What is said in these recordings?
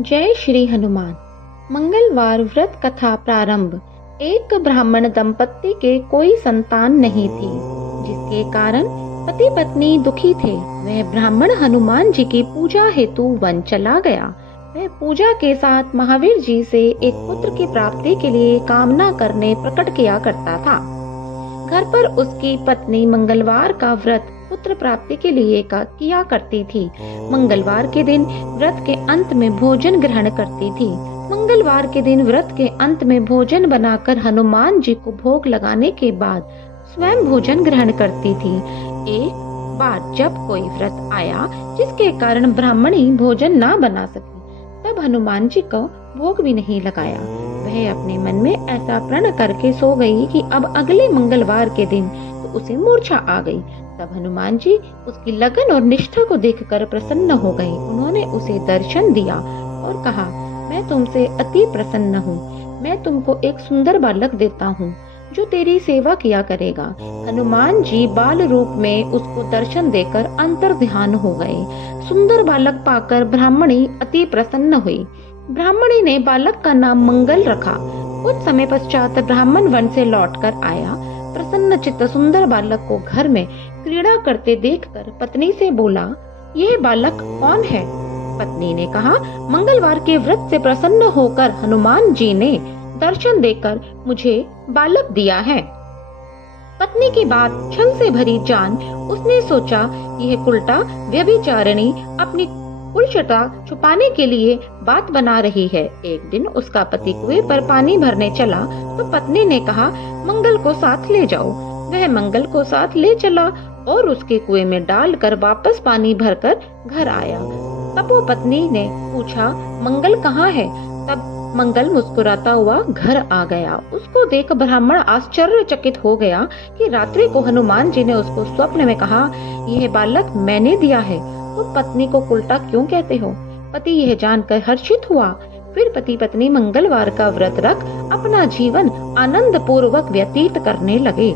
जय श्री हनुमान। मंगलवार व्रत कथा प्रारंभ। एक ब्राह्मण दंपत्ति के कोई संतान नहीं थी, जिसके कारण पति पत्नी दुखी थे। वह ब्राह्मण हनुमान जी की पूजा हेतु वन चला गया। वह पूजा के साथ महावीर जी से एक पुत्र की प्राप्ति के लिए कामना करने प्रकट किया करता था। घर पर उसकी पत्नी मंगलवार का व्रत पुत्र प्राप्ति के लिए किया करती थी। मंगलवार के दिन व्रत के अंत में भोजन ग्रहण करती थी। मंगलवार के दिन व्रत के अंत में भोजन बनाकर हनुमान जी को भोग लगाने के बाद स्वयं भोजन ग्रहण करती थी। एक बार जब कोई व्रत आया जिसके कारण ब्राह्मणी भोजन ना बना सकी, तब हनुमान जी को भोग भी नहीं लगाया। वह अपने मन में ऐसा प्रण करके सो गई कि अब अगले मंगलवार के दिन तो उसे मूर्छा आ गई। तब हनुमान जी उसकी लगन और निष्ठा को देखकर प्रसन्न हो गए। उन्होंने उसे दर्शन दिया और कहा, मैं तुमसे अति प्रसन्न हूँ। मैं तुमको एक सुंदर बालक देता हूँ जो तेरी सेवा किया करेगा। हनुमान जी बाल रूप में उसको दर्शन देकर अंतर ध्यान हो गए। सुंदर बालक पाकर ब्राह्मणी अति प्रसन्न हुई। ब्राह्मणी ने बालक का नाम मंगल रखा। कुछ समय पश्चात ब्राह्मण वन से लौटकर आया। प्रसन्न चित्त सुंदर बालक को घर में क्रीड़ा करते देखकर पत्नी से बोला, यह बालक कौन है? पत्नी ने कहा, मंगलवार के व्रत से प्रसन्न होकर हनुमान जी ने दर्शन देकर मुझे बालक दिया है। पत्नी की बात छल से भरी जान उसने सोचा, यह कुलटा व्यभिचारिणी अपनी कुलचटा छुपाने के लिए बात बना रही है। एक दिन उसका पति कुएं पर पानी भरने चला तो पत्नी ने कहा, मंगल को साथ ले जाओ। वह मंगल को साथ ले चला और उसके कुएं में डालकर वापस पानी भरकर घर आया। तब वो पत्नी ने पूछा, मंगल कहाँ है? तब मंगल मुस्कुराता हुआ घर आ गया। उसको देख ब्राह्मण आश्चर्यचकित हो गया कि रात्रि को हनुमान जी ने उसको स्वप्न में कहा, यह बालक मैंने दिया है, तो पत्नी को उल्टा क्यों कहते हो? पति यह जानकर हर्षित हुआ। फिर पति पत्नी मंगलवार का व्रत रख अपना जीवन आनंद पूर्वक व्यतीत करने लगे।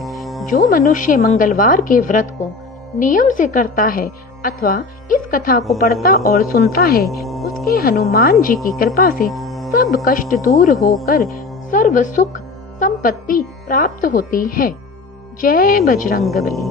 जो मनुष्य मंगलवार के व्रत को नियम से करता है अथवा इस कथा को पढ़ता और सुनता है, उसके हनुमान जी की कृपा से सब कष्ट दूर होकर सर्व सुख संपत्ति प्राप्त होती है। जय बजरंगबली।